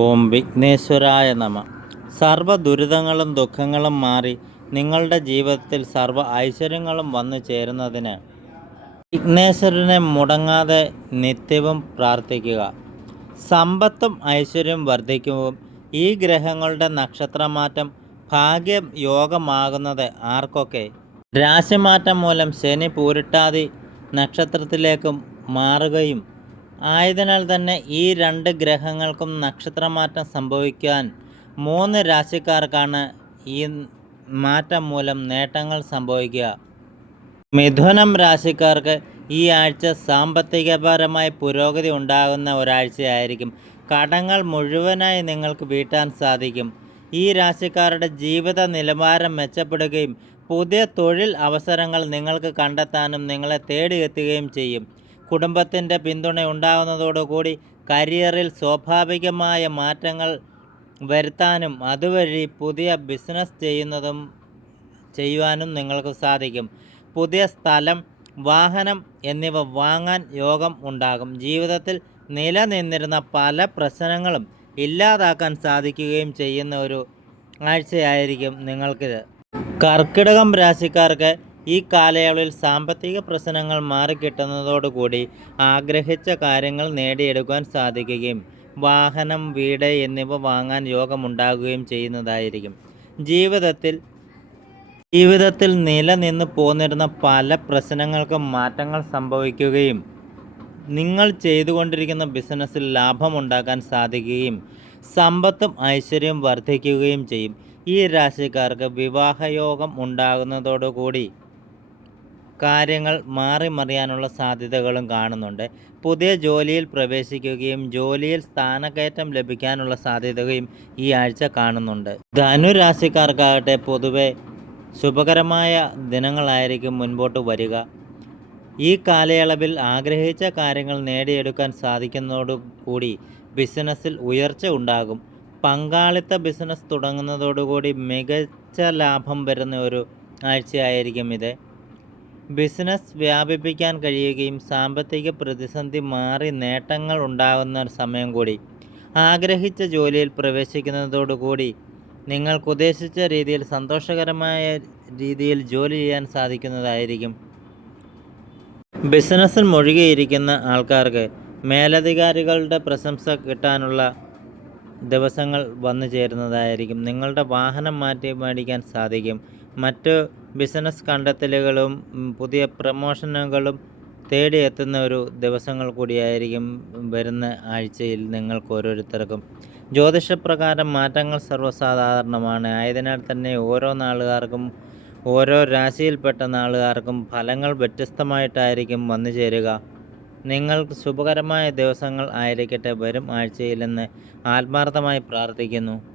ഓം വിഘ്നേശ്വരായ നമ. സർവ ദുരിതങ്ങളും ദുഃഖങ്ങളും മാറി നിങ്ങളുടെ ജീവിതത്തിൽ സർവ ഐശ്വര്യങ്ങളും വന്നു ചേരുന്നതിന് വിഘ്നേശ്വരനെ മുടങ്ങാതെ നിത്യവും പ്രാർത്ഥിക്കുക. സമ്പത്തും ഐശ്വര്യം വർദ്ധിക്കുകയും ഈ ഗ്രഹങ്ങളുടെ നക്ഷത്രമാറ്റം ഭാഗ്യം യോഗമാകുന്നത് ആർക്കൊക്കെ? രാശിമാറ്റം മൂലം ശനി പൂരിട്ടാതി നക്ഷത്രത്തിലേക്കും മാറുകയും ആയതിനാൽ തന്നെ ഈ രണ്ട് ഗ്രഹങ്ങൾക്കും നക്ഷത്രമാറ്റം സംഭവിക്കാൻ മൂന്ന് രാശിക്കാർക്കാണ് ഈ മാറ്റം മൂലം നേട്ടങ്ങൾ സംഭവിക്കുക. മിഥുനം രാശിക്കാർക്ക് ഈ ആഴ്ച സാമ്പത്തികപരമായി പുരോഗതി ഉണ്ടാകുന്ന ഒരാഴ്ചയായിരിക്കും. കടങ്ങൾ മുഴുവനായി നിങ്ങൾക്ക് വീട്ടാൻ സാധിക്കും. ഈ രാശിക്കാരുടെ ജീവിത നിലവാരം മെച്ചപ്പെടുകയും പുതിയ തൊഴിൽ അവസരങ്ങൾ നിങ്ങൾക്ക് കണ്ടെത്താനും നിങ്ങളെ തേടിയെത്തുകയും ചെയ്യും. കുടുംബത്തിന്റെ പിന്തുണ ഉണ്ടാകുന്നതോടുകൂടി കരിയറിൽ സ്വാഭാവികമായ മാറ്റങ്ങൾ വരുത്താനും അതുവഴി പുതിയ ബിസിനസ് ചെയ്യുന്നതും ചെയ്യുവാനും നിങ്ങൾക്ക് സാധിക്കും. പുതിയ സ്ഥലം വാഹനം എന്നിവ വാങ്ങാൻ യോഗം ഉണ്ടാകും. ജീവിതത്തിൽ നിലനിന്നിരുന്ന പല പ്രശ്നങ്ങളും ഇല്ലാതാക്കാൻ സാധിക്കുകയും ചെയ്യുന്ന ഒരു ആഴ്ചയായിരിക്കും നിങ്ങൾക്കിത്. കർക്കിടകം രാശിക്കാർക്ക് ഈ കാലയളവിൽ സാമ്പത്തിക പ്രശ്നങ്ങൾ മാറിക്കിട്ടുന്നതോടുകൂടി ആഗ്രഹിച്ച കാര്യങ്ങൾ നേടിയെടുക്കാൻ സാധിക്കുകയും വാഹനം വീട് എന്നിവ വാങ്ങാൻ യോഗമുണ്ടാകുകയും ചെയ്യുന്നതായിരിക്കും. ജീവിതത്തിൽ ജീവിതത്തിൽ നിലനിന്ന് പോന്നിരുന്ന പല പ്രശ്നങ്ങൾക്കും മാറ്റങ്ങൾ സംഭവിക്കുകയും നിങ്ങൾ ചെയ്തുകൊണ്ടിരിക്കുന്ന ബിസിനസ്സിൽ ലാഭമുണ്ടാക്കാൻ സാധിക്കുകയും സമ്പത്തും ഐശ്വര്യവും വർദ്ധിക്കുകയും ചെയ്യും. ഈ രാശിക്കാർക്ക് വിവാഹയോഗം ഉണ്ടാകുന്നതോടുകൂടി കാര്യങ്ങൾ മാറി മറിയാനുള്ള സാധ്യതകളും കാണുന്നുണ്ട്. പുതിയ ജോലിയിൽ പ്രവേശിക്കുകയും ജോലിയിൽ സ്ഥാനക്കയറ്റം ലഭിക്കാനുള്ള സാധ്യതയും ഈ ആഴ്ച കാണുന്നുണ്ട്. ധനുരാശിക്കാർക്കാകട്ടെ പൊതുവെ ശുഭകരമായ ദിനങ്ങളായിരിക്കും മുൻപോട്ട് വരിക. ഈ കാലയളവിൽ ആഗ്രഹിച്ച കാര്യങ്ങൾ നേടിയെടുക്കാൻ സാധിക്കുന്നതോടുകൂടി ബിസിനസ്സിൽ ഉയർച്ച ഉണ്ടാകും. പങ്കാളിത്ത ബിസിനസ് തുടങ്ങുന്നതോടുകൂടി മികച്ച ലാഭം വരുന്ന ഒരു ആഴ്ചയായിരിക്കും ഇത്. ബിസിനസ് വ്യാപിപ്പിക്കാൻ കഴിയുകയും സാമ്പത്തിക പ്രതിസന്ധി മാറി നേട്ടങ്ങൾ ഉണ്ടാകുന്ന ഒരു സമയം കൂടി. ആഗ്രഹിച്ച ജോലിയിൽ പ്രവേശിക്കുന്നതോടുകൂടി നിങ്ങൾക്ക് ഉദ്ദേശിച്ച രീതിയിൽ സന്തോഷകരമായ രീതിയിൽ ജോലി ചെയ്യാൻ സാധിക്കുന്നതായിരിക്കും. ബിസിനസ്സിൽ മുഴുകിയിരിക്കുന്ന ആൾക്കാർക്ക് മേലധികാരികളുടെ പ്രശംസ കിട്ടാനുള്ള ദിവസങ്ങൾ വന്നു ചേരുന്നതായിരിക്കും. നിങ്ങളുടെ വാഹനം മാറ്റി മേടിക്കാൻ സാധിക്കും. മറ്റ് ബിസിനസ് കണ്ടെത്തലുകളും പുതിയ പ്രമോഷനുകളും തേടിയെത്തുന്ന ഒരു ദിവസങ്ങൾ കൂടിയായിരിക്കും വരുന്ന ആഴ്ചയിൽ നിങ്ങൾക്ക് ഓരോരുത്തർക്കും. ജ്യോതിഷപ്രകാരം മാറ്റങ്ങൾ സർവസാധാരണമാണ്. ആയതിനാൽ തന്നെ ഓരോ നാളുകാർക്കും ഓരോ രാശിയിൽപ്പെട്ട നാളുകാർക്കും ഫലങ്ങൾ വ്യത്യസ്തമായിട്ടായിരിക്കും വന്നു ചേരുക. നിങ്ങൾക്ക് ശുഭകരമായ ദിവസങ്ങൾ ആയിരിക്കട്ടെ വരും ആഴ്ചയിലെന്ന് ആത്മാർത്ഥമായി പ്രാർത്ഥിക്കുന്നു.